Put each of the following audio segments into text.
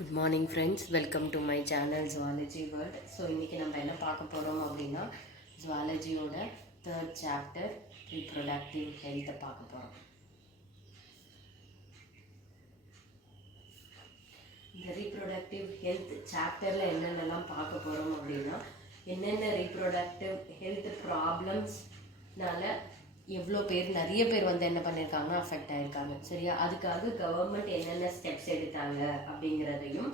Good morning friends, welcome to my channel zoology world. So இன்றைக்கி நம்ம என்ன பார்க்க போகிறோம் அப்படின்னா ஜுவாலஜியோட 3rd சாப்டர் ரீப்ரொடக்டிவ் ஹெல்த்தை பார்க்க போகிறோம். இந்த ரீப்ரொடக்டிவ் ஹெல்த் சாப்டரில் என்னென்னலாம் பார்க்க போகிறோம் அப்படின்னா என்னென்ன ரீப்ரொடக்டிவ் ஹெல்த் ப்ராப்ளம்ஸ்னால எவ்வளோ பேர் நிறைய பேர் வந்து என்ன பண்ணியிருக்காங்க, அஃபெக்ட் ஆகிருக்காங்க. சரியா, அதுக்காக கவர்மெண்ட் என்னென்ன ஸ்டெப்ஸ் எடுத்தாங்க அப்படிங்கிறதையும்,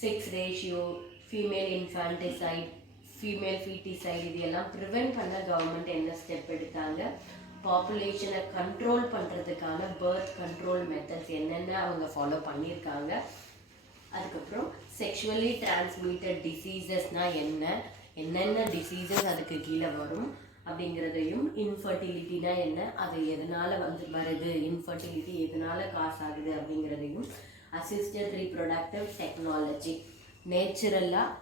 sex ratio, female infanticide, female feticide இது எல்லாம் ப்ரிவெண்ட் பண்ண கவர்மெண்ட் என்ன ஸ்டெப் எடுத்தாங்க, பாப்புலேஷனை கண்ட்ரோல் பண்ணுறதுக்கான பர்த் கண்ட்ரோல் மெத்தட்ஸ் என்னென்ன அவங்க ஃபாலோ பண்ணியிருக்காங்க, அதுக்கப்புறம் செக்ஷுவலி டிரான்ஸ்மிட்டட் டிசீசஸ்னால் என்னென்ன டிசீசஸ் அதுக்கு கீழே வரும் அப்படிங்கிறதையும், இன்ஃபர்டிலிட்டினா என்ன, அது எதனால் வருது, இன்ஃபர்டிலிட்டி எதனால் காசு ஆகுது அப்படிங்கிறதையும், அசிஸ்டட் ரீப்ரொடக்டிவ் டெக்னாலஜி நேச்சுரலாக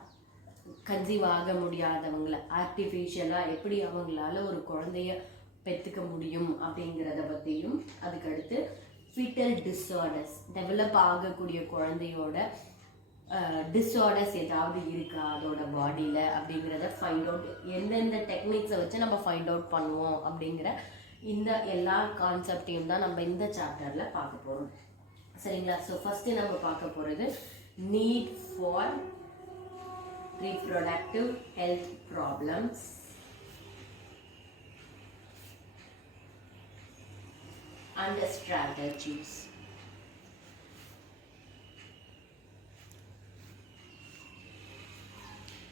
கன்சீவ் ஆக முடியாதவங்களை ஆர்டிஃபிஷியலாக எப்படி அவங்களால ஒரு குழந்தைய பெற்றுக்க முடியும் அப்படிங்கிறத பற்றியும், அதுக்கடுத்து ஃபீட்டல் டிஸார்டர்ஸ் டெவலப் ஆகக்கூடிய குழந்தையோட டிஸார்டர்ஸ் ஏதாவது இருக்கா அதோட பாடியில் அப்படிங்கிறத ஃபைண்ட் அவுட், எந்தெந்த டெக்னிக்ஸை வச்சு நம்ம ஃபைண்ட் அவுட் பண்ணுவோம் அப்படிங்கிற இந்த எல்லா கான்செப்டையும் தான் நம்ம இந்த சாப்டரில் பார்க்க போகிறோம். சரிங்களா? ஸோ ஃபஸ்ட்டு நம்ம பார்க்க போகிறது need for reproductive health problems and strategies.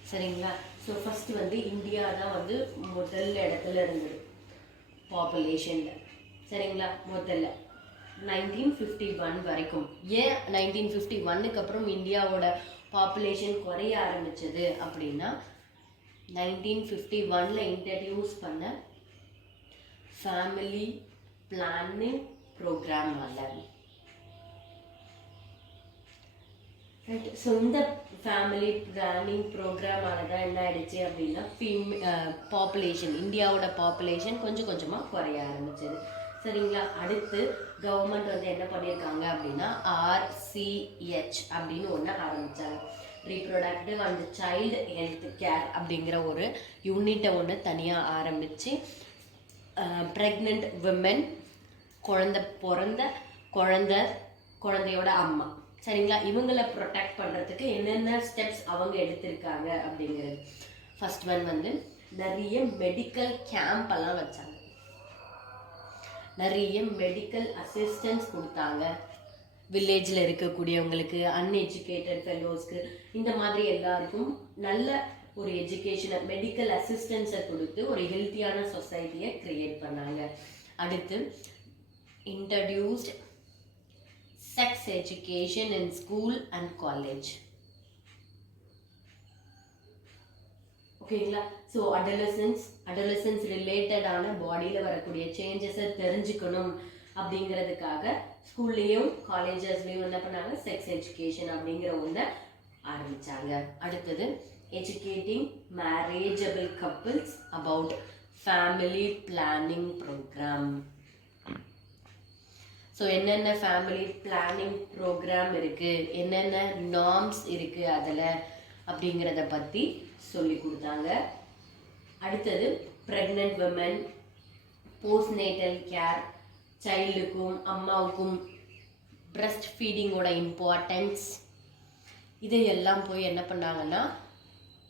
சரிங்களா? ஸோ ஃபஸ்ட்டு வந்து இந்தியா தான் வந்து முதல் இடத்துல இருந்தது பாப்புலேஷனில். சரிங்களா? முதல்ல 1951 வரைக்கும். ஏன் 1951க்கு அப்புறம் இந்தியாவோட பாப்புலேஷன் குறைய ஆரம்பிச்சது அப்படின்னா 1951 இன்ட்ரடியூஸ் பண்ண ஃபேமிலி பிளானிங் ப்ரோக்ராம் அல்ல. ரைட். ஸோ இந்த ஃபேமிலி பிளானிங் ப்ரோக்ராமால தான் என்ன ஆயிடுச்சு அப்படின்னா பாப்புலேஷன், இந்தியாவோட பாப்புலேஷன் கொஞ்சம் கொஞ்சமாக குறைய ஆரம்பிச்சது. சரிங்களா? அடுத்து கவர்மெண்ட் வந்து என்ன பண்ணியிருக்காங்க அப்படின்னா RCH அப்படின்னு ஒன்று ஆரம்பித்தாங்க. Reproductive and child health care அப்படிங்கிற ஒரு யூனிட்டை ஒன்று தனியாக ஆரம்பித்து ப்ரெக்னென்ட் விமன், குழந்தையோட அம்மா, சரிங்களா, இவங்களை ப்ரொடெக்ட் பண்ணுறதுக்கு என்னென்ன ஸ்டெப்ஸ் அவங்க எடுத்திருக்காங்க அப்படிங்கிறது. ஃபர்ஸ்ட் ஒன் வந்து நிறைய மெடிக்கல் கேம்ப் எல்லாம் வச்சாங்க, நிறைய மெடிக்கல் அசிஸ்டன்ஸ் கொடுத்தாங்க. வில்லேஜில் இருக்கக்கூடியவங்களுக்கு, அன்எஜுகேட்டட் ஃபெலோஸ்க்கு, இந்த மாதிரி எல்லாருக்கும் நல்ல ஒரு எஜுகேஷனை, மெடிக்கல் அசிஸ்டன்ஸை கொடுத்து ஒரு ஹெல்த்தியான சொசைட்டியை க்ரியேட் பண்ணாங்க. அடுத்து introduced sex education in school and college. ஓகேங்களா? ஸோ அடலசன்ஸ் ரிலேட்டடான பாடியில் வரக்கூடிய சேஞ்சஸை தெரிஞ்சுக்கணும் அப்படிங்கிறதுக்காக ஸ்கூல்லையும் காலேஜஸ்லையும் என்ன பண்ணாங்க, செக்ஸ் எஜுகேஷன் அப்படிங்கிற ஒன்றை ஆரம்பித்தாங்க. அடுத்தது educating marriageable couples about family planning program. So என்னென்ன ஃபேமிலி பிளானிங் ப்ரோக்ராம் இருக்குது, என்னென்ன நார்ம்ஸ் இருக்குது அதில் அப்படிங்கிறத பற்றி சொல்லி கொடுத்தாங்க. அடுத்தது ப்ரெக்னென்ட் விமன், போஸ்ட்நேட்டல் கேர், சைல்டுக்கும் அம்மாவுக்கும் பிரஸ்ட் ஃபீடிங்கோட இம்பார்ட்டன்ஸ், இதையெல்லாம் போய் என்ன பண்ணாங்கன்னா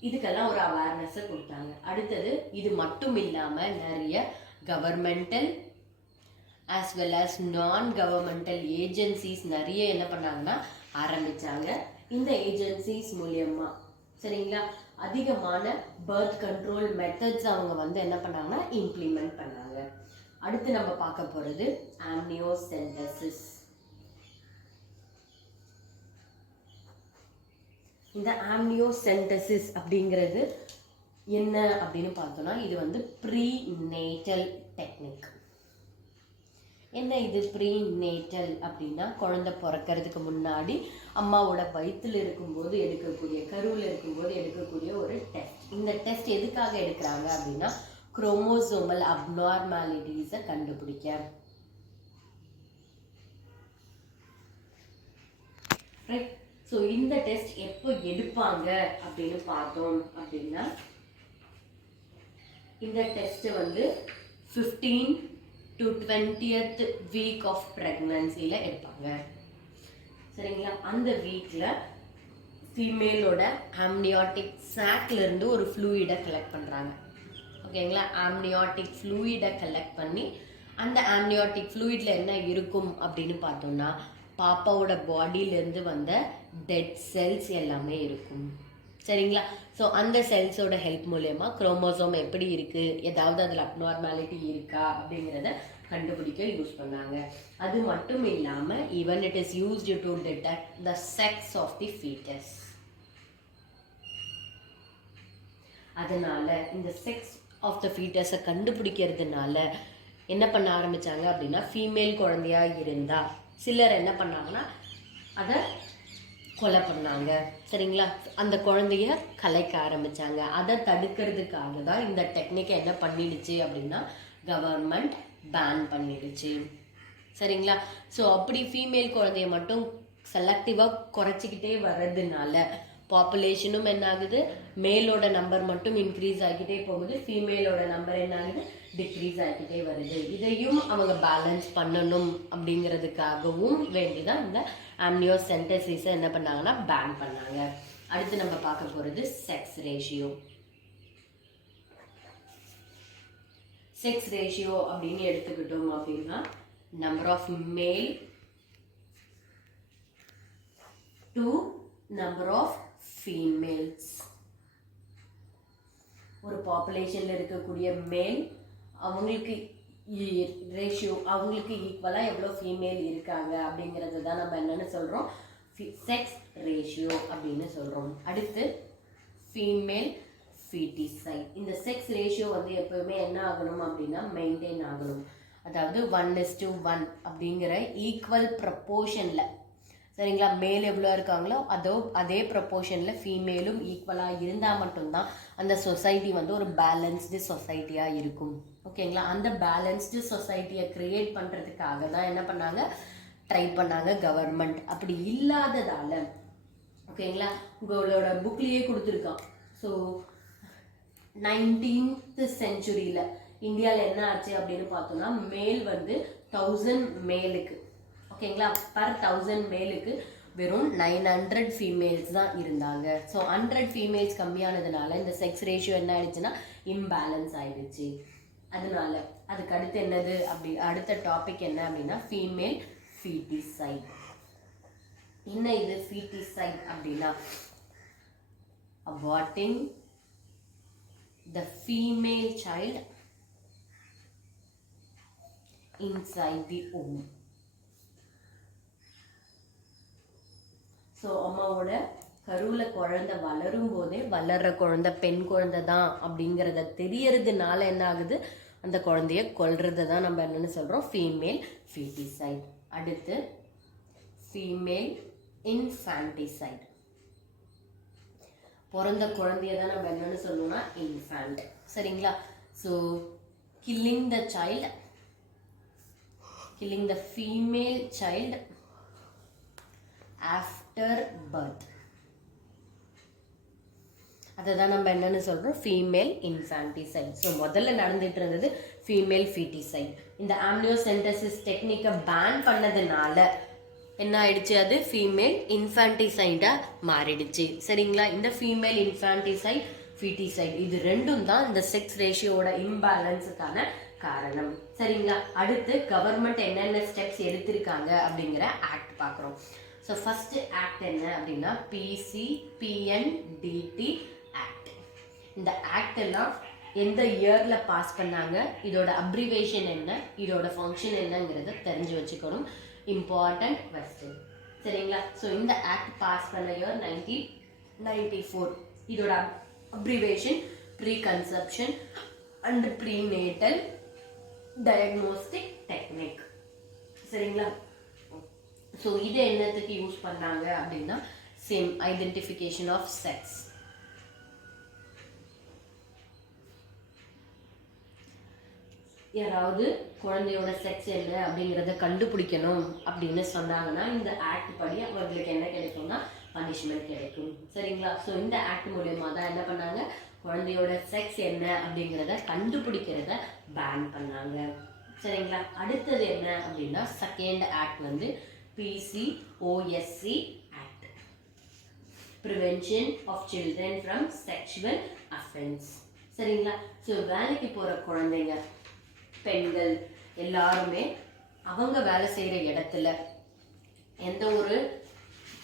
இதுக்கெல்லாம் ஒரு அவேர்னஸை கொடுத்தாங்க. அடுத்தது இது மட்டும் இல்லாமல் நிறைய governmental as well as non-governmental agencies நிறைய என்ன பண்ணாங்கன்னா ஆரம்பித்தாங்க. இந்த ஏஜென்சிஸ் மூலியமா, சரிங்களா, அதிகமான பர்த் கண்ட்ரோல் மெத்தட்ஸ் அவங்க வந்து என்ன பண்ணாங்கன்னா இம்ப்ளிமெண்ட் பண்ணாங்க. அடுத்து நம்ம பார்க்க போகிறது ஆம்னியோசென்டசிஸ். இந்த ஆம்னியோசென்டசிஸ் அப்படிங்கிறது என்ன அப்படின்னு பார்த்தோம்னா இது வந்து ப்ரீநேட்டல் டெக்னிக். என்ன இது ப்ரீநேட்டல் அப்படின்னா குழந்தை பிறக்கிறதுக்கு முன்னாடி அம்மாவோட வயிற்றில் இருக்கும்போது எடுக்கக்கூடிய, கருவில் இருக்கும்போது எடுக்கக்கூடிய ஒரு டெஸ்ட். இந்த டெஸ்ட் எதுக்காக எடுக்கிறாங்க அப்படின்னா குரோமோசோமல் அப்நார்மாலிட்டிஸை கண்டுபிடிக்க. ரைட். ஸோ ஸோ இந்த டெஸ்ட் எப்போ எடுப்பாங்க அப்படின்னு பார்த்தோம் அப்படின்னா, இந்த டெஸ்ட் வந்து 15 to 20th வீக் ஆஃப் ப்ரெக்னன்சியில் எடுப்பாங்க. சரிங்களா? அந்த வீக்கில் ஃபீமேலோட ஆம்னியாட்டிக் சாக்லேருந்து ஒரு ஃப்ளூயிடை கலெக்ட் பண்ணுறாங்க. ஓகேங்களா? ஆம்னியாட்டிக் ஃப்ளூயிடை கலெக்ட் பண்ணி அந்த ஆம்னியாட்டிக் ஃப்ளூயிடில் என்ன இருக்கும் அப்படின்னு பார்த்தோம்னா, பாப்பாவோட பாடியிலேருந்து வந்த டெட் செல்ஸ் எல்லாமே இருக்கும். சரிங்களா? ஸோ அந்த செல்ஸோட ஹெல்ப் மூலயமா குரோமோசோம் எப்படி இருக்குது, ஏதாவது அதில் அப்நார்மாலிட்டி இருக்கா அப்படிங்கிறத கண்டுபிடிக்க யூஸ் பண்ணாங்க. அது மட்டும் இல்லாமல் even it is used to detect the sex of the foetus. அதனால இந்த செக்ஸ் ஆஃப் த ஃபீட்டஸை கண்டுபிடிக்கிறதுனால என்ன பண்ண ஆரம்பித்தாங்க அப்படின்னா, ஃபீமேல் குழந்தையாக இருந்தால் சிலர் என்ன பண்ணாங்கன்னா அதை கொலை பண்ணாங்க. சரிங்களா? அந்த குழந்தைய கலைக்க ஆரம்பித்தாங்க. அதை தடுக்கிறதுக்காக தான் இந்த டெக்னிக்கை என்ன பண்ணிடுச்சு அப்படின்னா கவர்மெண்ட் பேன் பண்ணிடுச்சு. சரிங்களா? ஸோ அப்படி ஃபீமேல் குழந்தைய மட்டும் செலக்டிவாக குறைச்சிக்கிட்டே வர்றதுனால பாப்புலேஷனும் என்ன ஆகுது, மேலோட நம்பர் மட்டும் இன்க்ரீஸ் ஆகிக்கிட்டே போகுது, ஃபீமேலோட நம்பர் என்ன ஆகுது, டிக்ரீஸ் ஆகிக்கிட்டே வருது. இதையும் அவங்க பேலன்ஸ் பண்ணணும் அப்படிங்கிறதுக்காகவும் வேண்டிதான் இந்த ஆம்னியோசென்டசிஸை என்ன பண்ணாங்கன்னா பேன் பண்ணாங்க. அடுத்து நம்ம பார்க்க போகிறது செக்ஸ் ரேஷியோ. செக்ஸ் ரேஷியோ அப்படின்னு எடுத்துக்கிட்டோம் அப்படின்னா, number of male to number of females. ஒரு பாப்புலேஷனில் இருக்கக்கூடிய மேல் அவங்களுக்கு ரேஷியோ அவங்களுக்கு ஈக்குவலாக எவ்வளோ ஃபீமேல் இருக்காங்க அப்படிங்கிறது தான் நம்ம என்னென்னு சொல்கிறோம், செக்ஸ் ரேஷியோ அப்படின்னு சொல்கிறோம். அடுத்து ஃபீமேல் ஃபீட்டிசைட். இந்த செக்ஸ் ரேஷியோ வந்து எப்போவுமே என்ன ஆகணும் அப்படின்னா மெயின்டைன் ஆகணும். அதாவது 1:1 அப்படிங்கிற ஈக்குவல் ப்ரப்போர்ஷனில். சரிங்களா? மேல் எவ்வளோ இருக்காங்களோ அதே ப்ரப்போர்ஷனில் ஃபீமேலும் ஈக்குவலாக இருந்தால் மட்டும்தான் அந்த சொசைட்டி வந்து ஒரு பேலன்ஸ்டு சொசைட்டியாக இருக்கும். ஓகேங்களா? அந்த பேலன்ஸ்டு சொசைட்டியை க்ரியேட் பண்ணுறதுக்காக தான் என்ன பண்ணாங்க, ட்ரை பண்ணாங்க கவர்மெண்ட். அப்படி இல்லாததால் ஓகேங்களா, உங்களோட புக்லேயே கொடுத்துருக்கான். ஸோ 19th century இந்தியாவில் என்ன ஆச்சு அப்படின்னு பார்த்தோம்னா, மேல் வந்து 1000 மேலுக்கு ஓகேங்களா, பர் 1000 மேலுக்கு வெறும் 900 ஃபீமேல்ஸ் தான் இருந்தாங்க. ஸோ 100 ஃபீமேல்ஸ் கம்மியானதுனால இந்த செக்ஸ் ரேஷியோ என்ன ஆயிடுச்சுன்னா இம்பேலன்ஸ் ஆயிடுச்சு. அதனால அதுக்கு அடுத்து என்னது அப்படி அடுத்த டாபிக் என்ன அப்படின்னா ஃபீமேல் ஃபீட்டிசைட். என்ன இது ஃபீட்டிசைட் அப்படின்னா, aborting the female child inside the womb. So அம்மாவோட கருவில் குழந்தை வளரும் போதே வளர்ற குழந்தை பெண் குழந்தை தான் அப்படிங்கிறத தெரியறதுனால என்ன ஆகுது, அந்த குழந்தைய கொல்றதை தான் நம்ம என்னென்னு சொல்கிறோம் ஃபீமேல் ஃபீட்டிசைட். அடுத்து ஃபீமேல் இன்ஃபான்டிசைட். பிறந்த குழந்தைய தான் நம்ம என்னென்னு சொல்லணும்னா இன்ஃபான்ட். சரிங்களா? So killing the female child after birth. அதை தான் நம்ம என்னென்னு சொல்கிறோம் ஃபீமேல் இன்ஃபான்டிசைட். ஸோ முதல்ல நடந்துகிட்டு இருந்தது ஃபீமேல் ஃபீட்டிசைட். இந்த ஆம்னியோசென்டசிஸ் டெக்னிக்கை பேன் பண்ணதுனால என்ன ஆயிடுச்சு, அது ஃபீமேல் இன்ஃபான்டிசைடாக மாறிடுச்சு. சரிங்களா? இந்த ஃபீமேல் இன்ஃபான்டிசைட் ஃபீட்டிசைட் இது ரெண்டும் தான் இந்த செக்ஸ் ரேஷியோட இம்பேலன்ஸுக்கான காரணம். சரிங்களா? அடுத்து கவர்மெண்ட் என்னென்ன ஸ்டெப்ஸ் எடுத்திருக்காங்க அப்படிங்கிற ஆக்ட் பார்க்குறோம். ஸோ ஃபர்ஸ்ட் ஆக்ட் என்ன அப்படின்னா PCPNDT ஆக்ட். இந்த ஆக்ட் எல்லாம் எந்த இயரில் பாஸ் பண்ணாங்க, இதோட அப்ரிவேஷன் என்ன, இதோட ஃபங்க்ஷன் என்னங்கிறத தெரிஞ்சு வச்சுக்கணும். Important question. சரிங்களா? ஸோ இந்த ஆக்ட் பாஸ் பண்ண இயர் 1994. இதோட abbreviation pre conception and prenatal diagnostic technique. சரிங்களா? ஸோ இது என்னத்துக்கு யூஸ் பண்ணாங்க அப்படின்னா சேம் ஐடென்டிஃபிகேஷன் ஆஃப் செக்ஸ். யாராவது குழந்தையோட செக்ஸ் என்ன அப்படிங்கிறத கண்டுபிடிக்கணும் அப்படின்னு சொன்னாங்கன்னா இந்த ஆக்ட் படி அவங்களுக்கு என்ன கிடைக்கும்னா பனிஷ்மெண்ட் கிடைக்கும். சரிங்களா? ஸோ இந்த ஆக்ட் மூலயமா தான் என்ன பண்ணாங்க, குழந்தையோட செக்ஸ் என்ன அப்படிங்கிறத கண்டுபிடிக்கிறத பேன் பண்ணாங்க. சரிங்களா? அடுத்தது என்ன அப்படின்னா செகண்ட் ஆக்ட் வந்து PCOSC act, prevention of children from sexual offence. சரிங்களா? ஸோ வேலைக்கு போகிற குழந்தைங்க, பெண்கள் எல்லாருமே அவங்க வேலை செய்கிற இடத்துல எந்த ஒரு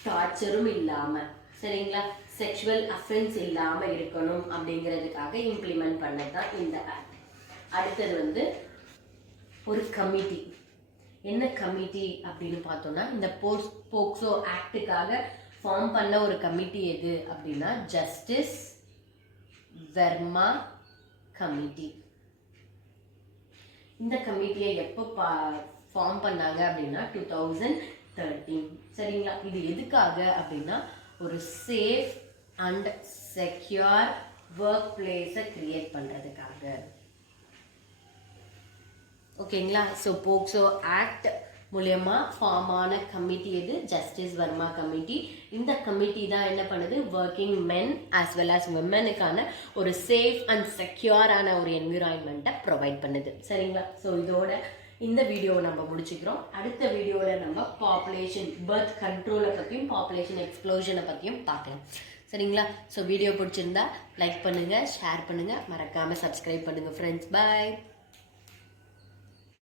டார்ச்சரும் இல்லாமல், சரிங்களா, செக்ஷுவல் அஃபென்ஸ் இல்லாமல் இருக்கணும் அப்படிங்கிறதுக்காக இம்ப்ளிமெண்ட் பண்ணது தான் இந்த ஆக்ட். அடுத்தது வந்து ஒரு கமிட்டி. என்ன கமிட்டி அப்படின்னு பார்த்தோம்னா, இந்த போக்சோ ஆக்டுக்காக ஃபார்ம் பண்ண ஒரு கமிட்டி எது அப்படின்னா ஜஸ்டிஸ் வர்மா கமிட்டி. இந்த கமிட்டியை எப்போ ஃபார்ம் பண்ணாங்க அப்படின்னா 2013. சரிங்களா? இது எதுக்காக அப்படின்னா ஒரு சேஃப் அண்ட் செக்யூர் ஒர்க் பிளேஸை கிரியேட் பண்ணுறதுக்காக. ஓகேங்களா? ஸோ போக்சோ ஆக்ட் மூலயமா ஃபார்ம் ஆன கமிட்டி எது? Justice Verma committee. இந்த கமிட்டி தான் என்ன பண்ணுது, working men as well as விமனுக்கான ஒரு சேஃப் அண்ட் செக்யூரான ஒரு என்விரான்மெண்ட்டை ப்ரொவைட் பண்ணுது. சரிங்களா? ஸோ இதோட இந்த வீடியோவை நம்ம முடிச்சுக்கிறோம். அடுத்த வீடியோவில் நம்ம பாப்புலேஷன் பர்த் கண்ட்ரோலை பற்றியும் பாப்புலேஷன் எக்ஸ்ப்ளோஷனை பற்றியும் பார்க்கலாம். சரிங்களா? ஸோ வீடியோ பிடிச்சிருந்தா லைக் பண்ணுங்கள், ஷேர் பண்ணுங்கள், மறக்காமல் சப்ஸ்கிரைப் பண்ணுங்கள் ஃப்ரெண்ட்ஸ். பாய்.